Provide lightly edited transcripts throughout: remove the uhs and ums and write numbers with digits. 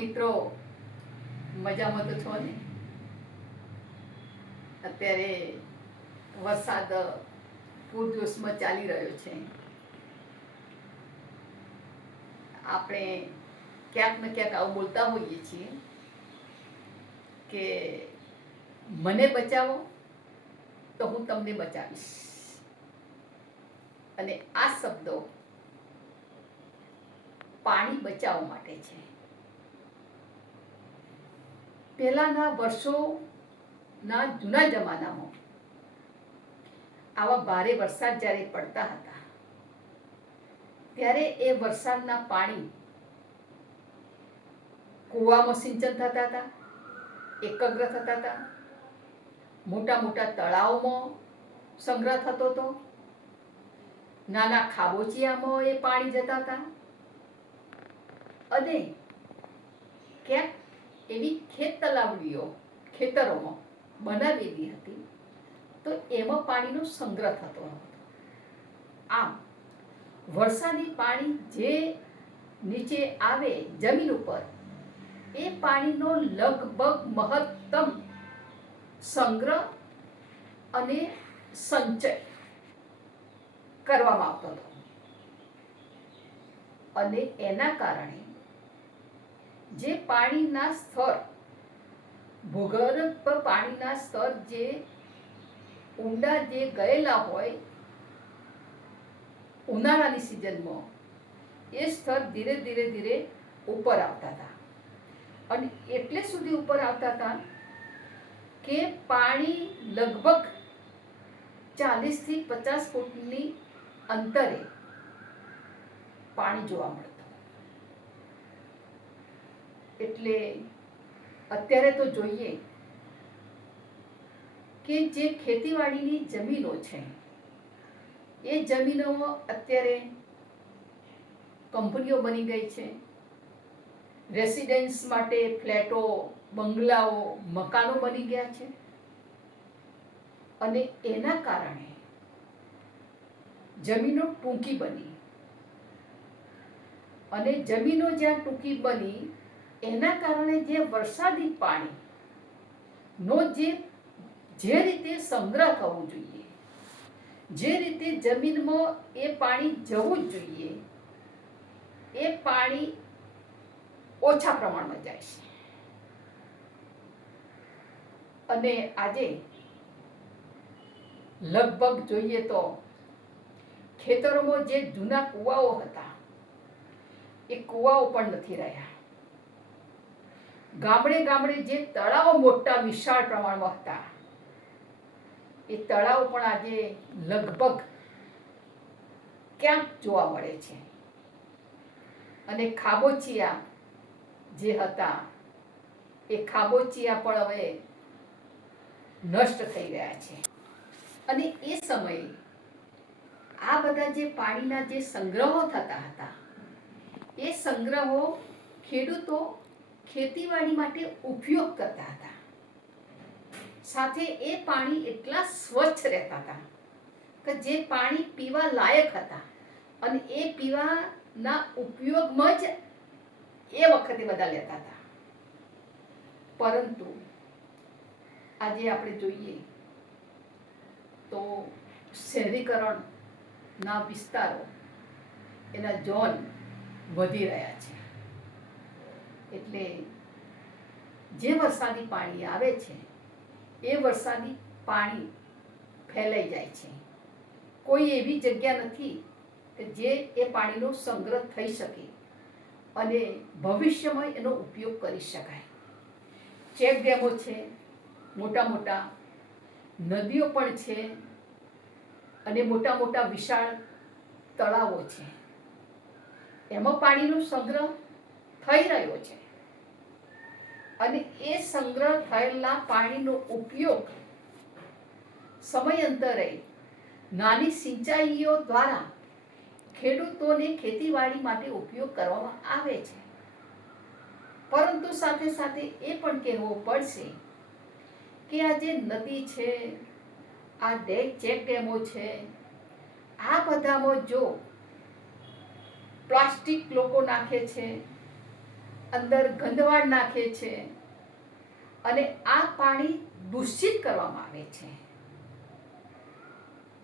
મિત્રો, મજામાં તો છો ને? અત્યારે વરસાદ પૂરજોશમાં ચાલી રહ્યો છે. આપણે ક્યાંક ને ક્યાંક આવું બોલતા હોઈએ છીએ કે મને બચાવો તો હું તમને બચાવીશ. અને આ શબ્દો પાણી બચાવવા માટે છે. પહેલાના વર્ષોના જૂના જમાનામાં આવા ભારે વરસાદ જ્યારે પડતા હતા ત્યારે એ વરસાદના પાણી કૂવામાં સિંચન થતા હતા, એકગ્ર થતા હતા, મોટા મોટા તળાવમાં સંગ્રહ થતો હતો, નાના ખાબોચિયામાં એ પાણી જતા હતા અને ક્યાંક એવી ખેત તલાવડીઓ ખેતરોમાં બનાવેલી હતી તો એમાં પાણીનો સંગ્રહ થતો હતો. આમ વરસાદી પાણી જે નીચે આવે જમીન ઉપર, એ પાણીનો લગભગ મહત્તમ સંગ્રહ અને સંચય કરવામાં આવતો હતો. અને એના કારણે જે પાણીના સ્તર, ભૂગર્ભ પાણીના સ્તર જે ઊંડા જે ગયેલા હોય ઉનાળાની સિઝનમાં, એ સ્તર ધીરે ધીરે ધીરે ઉપર આવતા હતા. અને એટલે સુધી ઉપર આવતા હતા કે પાણી લગભગ 40 થી 50 ફૂટની અંતરે પાણી જોવા મળતું. એટલે અત્યારે તો જોઈએ કે જે ખેતીવાડીની જમીનો છે, એ જમીનો અત્યારે કંપનીઓ બની ગઈ છે. રેસિડેન્સ માટે ફ્લેટો, બંગલાઓ, મકાનો બની ગયા છે. અને એના કારણે જમીનો ટૂંકી બની. અને જમીનો જ્યાં ટૂંકી બની એના કારણે જે વરસાદી પાણીનો જે રીતે સંગ્રહ થવો જોઈએ, જે રીતે જમીનમાં એ પાણી જવું જ જોઈએ, એ પાણી ઓછા પ્રમાણમાં જાય છે. અને આજે લગભગ જોઈએ તો ખેતરોમાં જે જૂના કૂવાઓ હતા એ કૂવાઓ પણ નથી રહ્યા. ગામડે ગામડે જે તળાવો મોટા વિશાળ પ્રમાણમાં હતા, એ તળાવ પણ આજે લગભગ ક્યાંક જોવા મળે છે. અને ખાબોચિયા જે હતા એ ખાબોચિયા પણ હવે નષ્ટ થઈ ગયા છે. અને એ સમયે આ બધા જે પાણીના જે સંગ્રહો થતા હતા, એ સંગ્રહો ખેડૂતો ખેતીવાડી માટે ઉપયોગ કરતા હતા. સાથે એ પાણી એટલા સ્વચ્છ રહેતા હતા કે જે પાણી પીવા લાયક હતા. અને એ પીવાના ઉપયોગમાં જ એ વખતે બધા લેતા હતા. પરંતુ આજે આપણે જોઈએ તો શહેરીકરણના વિસ્તારો, એના ઝોન વધી રહ્યા છે. એટલે જે વરસાદી પાણી આવે છે એ વરસાદી પાણી ફેલાઈ જાય છે. કોઈ એવી જગ્યા નથી કે જે એ પાણીનો સંગ્રહ થઈ શકે અને ભવિષ્યમાં એનો ઉપયોગ કરી શકાય. ચેક ડેમો છે, મોટા મોટા નદીઓ પણ છે, અને મોટા મોટા વિશાળ તળાવો છે. એમાં પાણીનો સંગ્રહ થઈ રહ્યો છે. અને એ સંગ્રહ થયેલા પાણીનો ઉપયોગ સમયાંતરે નાની સિંચાઈઓ દ્વારા ખેડૂતોને ખેતીવાડી માટે ઉપયોગ કરવામાં આવે છે. પરંતુ સાથે સાથે એ પણ કહેવું પડશે કે આ જે નદી છે, આ ચેક ડેમો છે, આ બધામાં જો પ્લાસ્ટિક લોકો નાખે છે, અંદર ગંદવાડ નાખે છે અને આ પાણી દૂષિત કરવામાં આવે છે.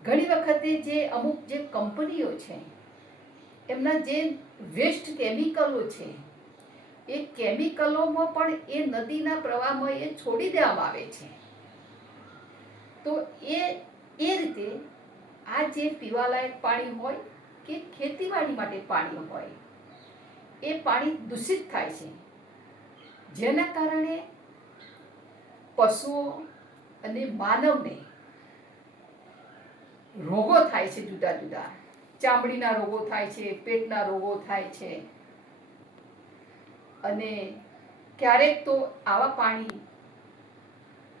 ઘણી વખતે જે અમુક જે કંપનીઓ છે એમના જે વેસ્ટ કેમિકલો છે એ કેમિકલોમાં પણ એ નદીના પ્રવાહમાં એ છોડી દેવામાં આવે છે. તો એ રીતે આ જે પીવાલાયક પાણી હોય કે ખેતીવાડી માટે પાણી હોય એ પાણી દૂષિત થાય છે, જેના કારણે પશુઓ અને માનવને રોગો થાય છે. જુદા જુદા ચામડીના રોગો થાય છે, પેટના રોગો થાય છે અને ક્યારેક તો આવા પાણી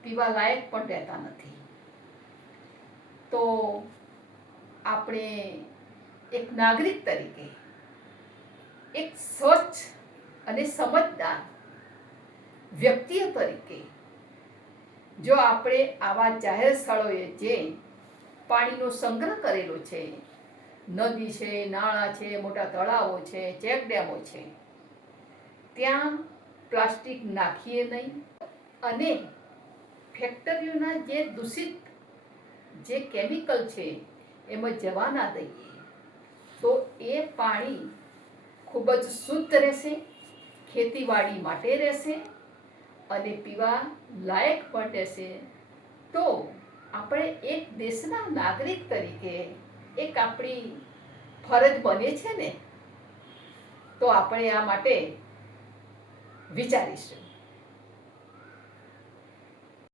પીવા લાયક પણ રહેતા નથી. તો આપણે એક નાગરિક તરીકે એક સ્વચ્છ અને સમજદાર વ્યક્તિ તરીકે જો આપણે આવા જાહેર સ્થળોએ જે પાણીનો સંગ્રહ કરેલો છે, નદી છે, નાળા છે, મોટા તળાવો છે, ચેકડેમો છે, ત્યાં પ્લાસ્ટિક નાખીએ નહીં અને ફેક્ટરીઓના જે દૂષિત જે કેમિકલ છે એમાં જવા ના દઈએ તો એ પાણી ખૂબ જ શુદ્ધ રહેશે, ખેતીવાડી માટે રહેશે અને પીવા લાયક પણ રહેશે. તો આપણે એક દેશના નાગરિક તરીકે એક આપણી ફરજ બને છે ને, તો આપણે આ માટે વિચારીશું.